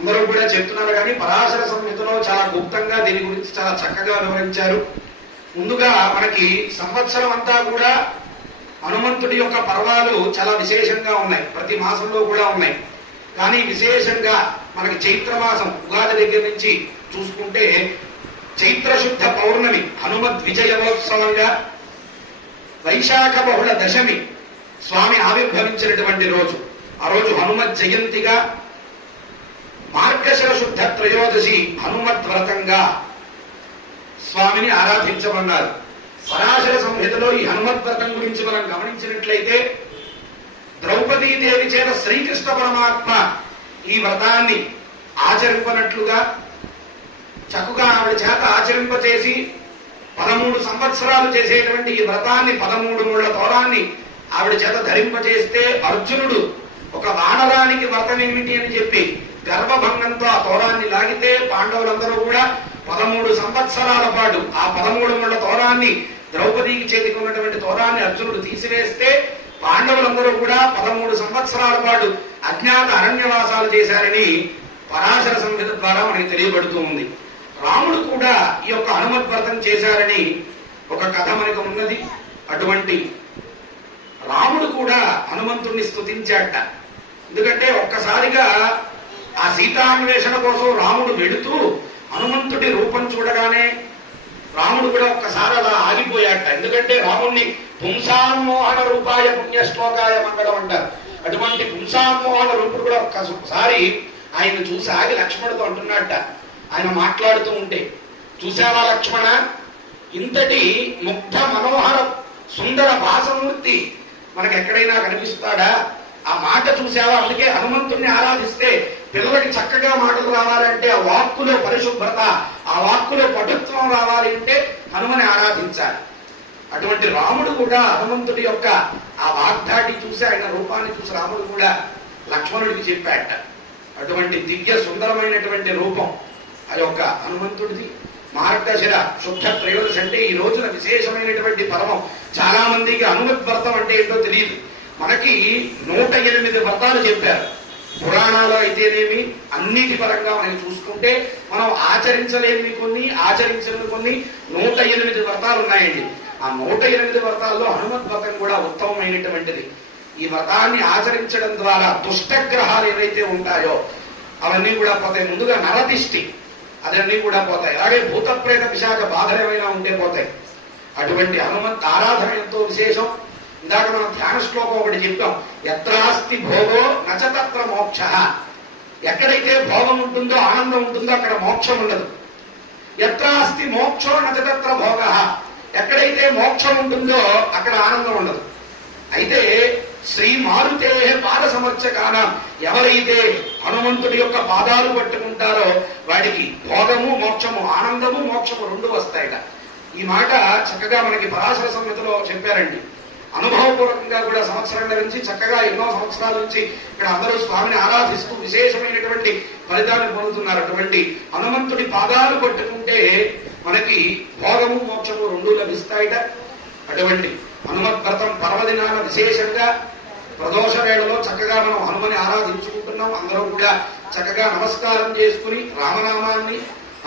అందరూ కూడా చెప్తున్నారు కానీ పరాశర సంహితలో చాలా గుప్తంగా దీని గురించి చాలా చక్కగా వివరించారు. ముందుగా మనకి సంవత్సరం అంతా కూడా హనుమంతుడి యొక్క పర్వాలు చాలా విశేషంగా ఉన్నాయి, ప్రతి మాసంలో కూడా ఉన్నాయి. కానీ విశేషంగా మనకి చైత్రమాసం ఉగాది దగ్గర నుంచి చూసుకుంటే చైత్రశుద్ధ పౌర్ణమి హనుమద్ విజయోత్సవంగా, వైశాఖ బహుళ దశమి స్వామి ఆవిర్భవించినటువంటి రోజు, ఆ రోజు హనుమత్ జయంతిగా, మార్గశిర శుద్ధ త్రయోదశి హనుమత్ వ్రతంగా స్వామిని ఆరాధించమన్నారు. పరాశర సంహితలో ఈ హనుమత్ వ్రతం గురించి మనం గమనించినట్లయితే ద్రౌపదీదేవి చేత శ్రీకృష్ణ పరమాత్మ ఈ వ్రతాన్ని ఆచరింపనట్లుగా చక్కగా ఆవిడ చేత ఆచరింపచేసి 13 సంవత్సరాలు చేసేటువంటి ఈ వ్రతాన్ని 13 మూళ్ల తోరాన్ని ఆవిడ చేత ధరింపచేస్తే అర్జునుడు ఒక వానరానికి వ్రతం ఏమిటి అని చెప్పి గర్భభంగంతో ఆ తోరాన్ని లాగితే పాండవులందరూ కూడా 13 సంవత్సరాల పాటు ఆ 13 మూళ్ల తోరాన్ని ద్రౌపదీకి చేతికి ఉన్నటువంటి తోరాన్ని అర్జునుడు తీసివేస్తే పాండవులందరూ కూడా 13 సంవత్సరాల పాటు అజ్ఞాత అరణ్యవాసాలు చేశారని పరాశర సంహిత ద్వారా మనకి తెలియబడుతూ ఉంది. రాముడు కూడా ఈ యొక్క హనుమత్ వ్రతం చేశారని ఒక కథ మనకు ఉన్నది. అటువంటి రాముడు కూడా హనుమంతుణ్ణి స్తుతించాట. ఎందుకంటే ఒక్కసారిగా ఆ సీతాన్వేషణ కోసం రాముడు వెడుతూ హనుమంతుడి రూపం చూడగానే రాముడు కూడా ఒక్కసారి అలా ఆగిపోయాట. ఎందుకంటే రాముడిని పుంసాన్మోహన రూపాయ పుణ్యశ్లోకాయ మంగళం అంటారు. అటువంటి పుంసాన్మోహన రూపుడు కూడా ఒక్కసారి ఆయన చూసి ఆగి లక్ష్మణుడితో అంటున్నట్ట, ఆయన మాట్లాడుతూ ఉంటే, చూసావా లక్ష్మణ, ఇంతటి ముగ్ధ మనోహర సుందర భాసమూర్తి మనకు ఎక్కడైనా కనిపిస్తాడా? ఆ మాట చూసావా? అందుకే హనుమంతుణ్ణి ఆరాధిస్తే పిల్లలకి చక్కగా మాటలు రావాలంటే ఆ వాక్కులో పరిశుభ్రత, ఆ వాక్కులో పటుత్వం రావాలి అంటే హనుమని ఆరాధించాలి. అటువంటి రాముడు కూడా హనుమంతుడి యొక్క ఆ వాగ్దాటి చూసి, ఆయన రూపాన్ని చూసి రాముడు కూడా లక్ష్మణుడికి చెప్పాట. అటువంటి దివ్య సుందరమైనటువంటి రూపం ఆ యొక్క హనుమంతుడిది. మార్గశిర శుద్ధ త్రయోదశి అంటే ఈ రోజున విశేషమైనటువంటి పర్వం. చాలా మందికి హనుమత్ వ్రతం అంటే ఏంటో తెలియదు. మనకి 108 వ్రతాలు చెప్పారు. పురాణాలు అయితేనేమి అన్నిటి పరంగా మనం చూసుకుంటే మనం ఆచరించలేని కొన్ని, ఆచరించలేని కొన్ని 108 వ్రతాలు ఉన్నాయండి. ఆ 108 వ్రతాల్లో హనుమత్ వ్రతం కూడా ఉత్తమమైనటువంటిది. ఈ వ్రతాన్ని ఆచరించడం ద్వారా దుష్టగ్రహాలు ఏవైతే ఉంటాయో అవన్నీ కూడా పోతాయి. ముందుగా నరదిష్టి అదన్నీ కూడా పోతాయి. అలాగే భూతప్రేత విశాఖ బాధలు ఏమైనా ఉంటే పోతాయి. అటువంటి హనుమంత్ ఆరాధన ఎంతో విశేషం. ఇందాక మనం ధ్యాన శ్లోకం ఒకటి చెప్పాం, ఎత్రాస్తి భోగో నచతత్ర మోక్ష. ఎక్కడైతే భోగం ఉంటుందో, ఆనందం ఉంటుందో అక్కడ మోక్షం ఉండదు. ఎత్రాస్తి మోక్షో నచతత్ర భోగ. ఎక్కడైతే మోక్షం ఉంటుందో అక్కడ ఆనందం ఉండదు. అయితే శ్రీ మారుతే పాద సమర్చకానం, ఎవరైతే హనుమంతుడి యొక్క పాదాలు పట్టుకుంటారో వాడికి భోగము మోక్షము, ఆనందము మోక్షము రెండు వస్తాయిట. ఈ మాట చక్కగా మనకి పరాశర సంహితలో చెప్పారండి. అనుభవపూర్వకంగా కూడా సంవత్సరం నుంచి చక్కగా ఎన్నో సంవత్సరాల నుంచి ఇక్కడ అందరూ స్వామిని ఆరాధిస్తూ విశేషమైనటువంటి ఫలితాన్ని పొందుతున్నారు. అటువంటి హనుమంతుడి పాదాలు పట్టుకుంటే మనకి భోగము మోక్షము రెండు లభిస్తాయిట. అటువంటి హనుమత్ వ్రతం పర్వదినాన విశేషంగా ప్రదోష వేళలో చక్కగా మనం హనుమని ఆరాధించుకుంటున్నాం. అందరూ కూడా చక్కగా నమస్కారం చేసుకుని రామనామాన్ని,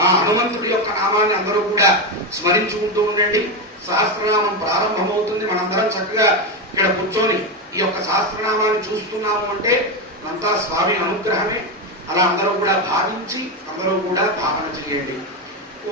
ఆ హనుమంతుడి యొక్క నామాన్ని అందరూ కూడా స్మరించుకుంటూ ఉండండి. సహస్రనామం ప్రారంభమవుతుంది. మనందరం చక్కగా ఇక్కడ కూర్చొని ఈ యొక్క సహస్రనామాన్ని చూస్తున్నాము అంటే అంతా స్వామి అనుగ్రహమే. అలా అందరూ కూడా భావించి అందరూ కూడా భావన చేయండి.